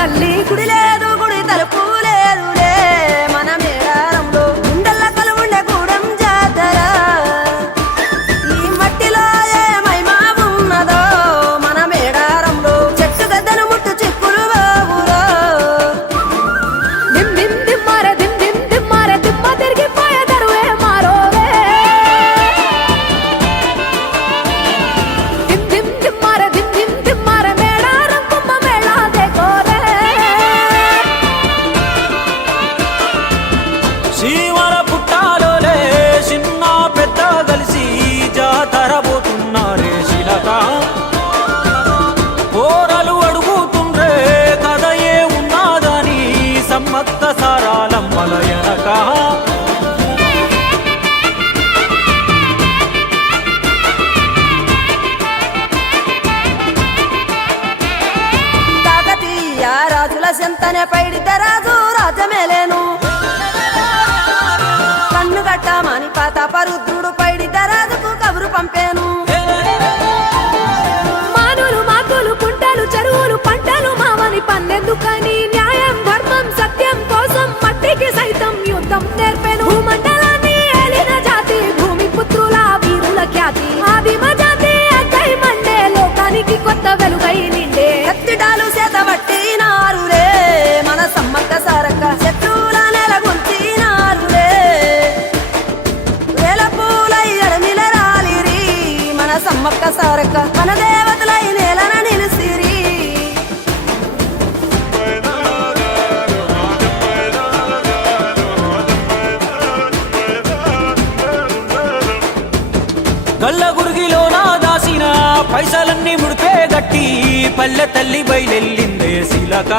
తల్లి గుడి లేదు గుడి తలుపు లేదులే మన మేడారంలో గుండెల్ల కలువుండే గూడెం జాతర ఈ మట్టిలో ఏ మహిమ ఉన్నదో మన మేడారంలో చెట్టు గద్దను ముట్టు చిక్కులు బాబులో దిమ్ దిమ్ దిమ్మారే దిమ్ దిమ్ దిమ్మారే దిమ్మ తిరిగిపోయే దరువే మారోవే దిమ్ దిమ్ దిమ్మారే దిమ్ దిమ్ దిమ్మారే మేడారం కుమ్మ మేళా దేకోరే శ్రీవర పుట్టాలోలే చిన్న పెద్ద కలిసి జాతర పోతున్నారే శిలక పోరలు అడుగుతుండ్రే కథ ఏ ఉన్నాదని సమ్మక్క సారాలమ్మల ఎనక కాకతీయ రాజుల చెంతనే పైడితే రాజు రాజమేలేను కన్ను గట్టమని పాతాపరుద్రుడు పైడితే రాజుకు కబురు పంపేను మానులు మాకులు కుంటలు చెరువులు పంటలు మామని పన్నెందుకని న్యాయం ధర్మం సత్యం కోసం మట్టికి సైతం యుద్ధం నేర్పెను భూమండలాన్ని ఏలిన జాతి భూమి పుత్రుల వీరుల ఖ్యాతి ఆదిమ జాతి అక్కై మండే లోకానికి కొత్త వెలుగై నిండే కత్తిడాలు చేతబట్టినారులే మన సమ్మక్క సారక్క శత్రువుల నెలగొల్చినారులే వేల పూలై ఎడమిల రాలిరి మన సమ్మక్క సారక్క మన దేవతలై నేలన నిలిసిరి గల్ల గురిగిలోన దాసిన పైసలన్నీ ముడిపే గట్టి పల్లె తల్లి బయలెల్లిందే శిలక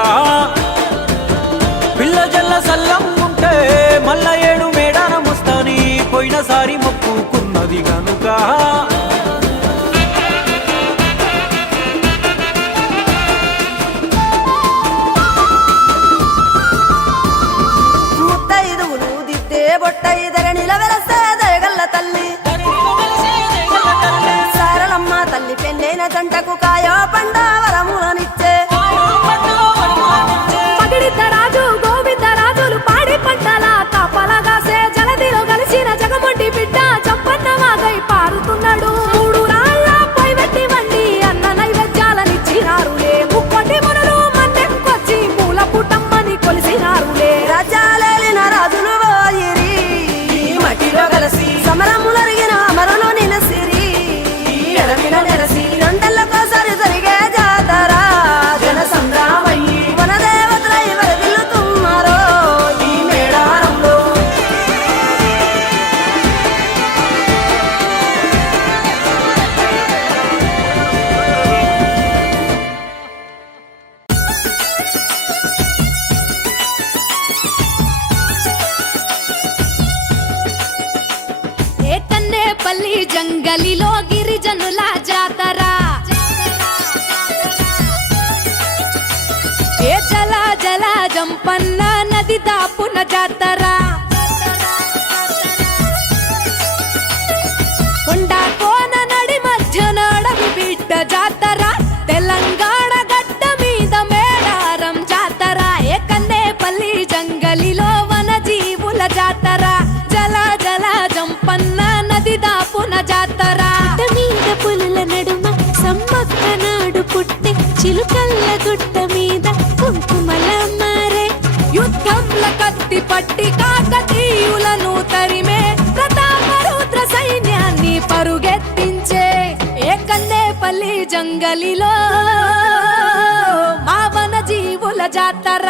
పిల్ల జల్ల సల్లం ఉంటే మల్ల ఏడు మేడాన ముస్తాని పోయినసారి మొక్కుకున్నది గనుక ముత్తైదువులు దిద్దే బొట్టైదర నిలవెలసే దయగల్ల తల్లి సారలమ్మ తల్లి పెళ్ళైన జంటకు కాయో పండ వరములనిచ్చే పగిడిత రాజు గోవింద రాజులు పాడి పంటల కాపలగాసే జలదిలో కలిసిన జగమంటి బిడ్డ చంపన్న వాగై పారుతున్నాడు మూడు రాళ్ళ పైవెట్టి వండి అన్న నైవేద్యాలనిచ్చినారులే ముక్కోటి మునులు మన్నెంకొచ్చి మూల పుట్టమ్మని కొలిసినారులే రాజ్యాలేలిన రాజులు పోయిరి ఈ మట్టిలో కలిసి సమరములరిగిన అమరులు నిలసిరి ఎడమిల నెరసి రెండెళ్ళకోసారి జరిగే జాతర జన సంగ్రామయ్యి మన దేవతలై వరదిల్లుతున్నారో ఈ మేడారంలో ఏకన్నేపల్లి జంగలిలో గిరిజనుల జాతర ఏ జల జల జంపన్న నది దాపున జాతర కొండ కోన నడి మధ్య నడవి బిడ్డ జాతర తెలంగాణ గడ్డ మీద మేడారం జాతర ఏకన్నేపల్లి జంగలిలో వన జీవుల జాతర జల జల జంపన్న నది దాపున జాతర మీద పులుల నడుమ సమ్మక్క నాడు పుట్టే చిలుకల్ల గుట్ట మీద కుంకుమల మారే యుద్ధంల కత్తి పట్టి కాకతీయులను తరిమే ప్రతాపరుద్ర సైన్యాన్ని పరుగెత్తించే ఏకన్నేపల్లి జంగలిలో మా వన జీవుల జాతర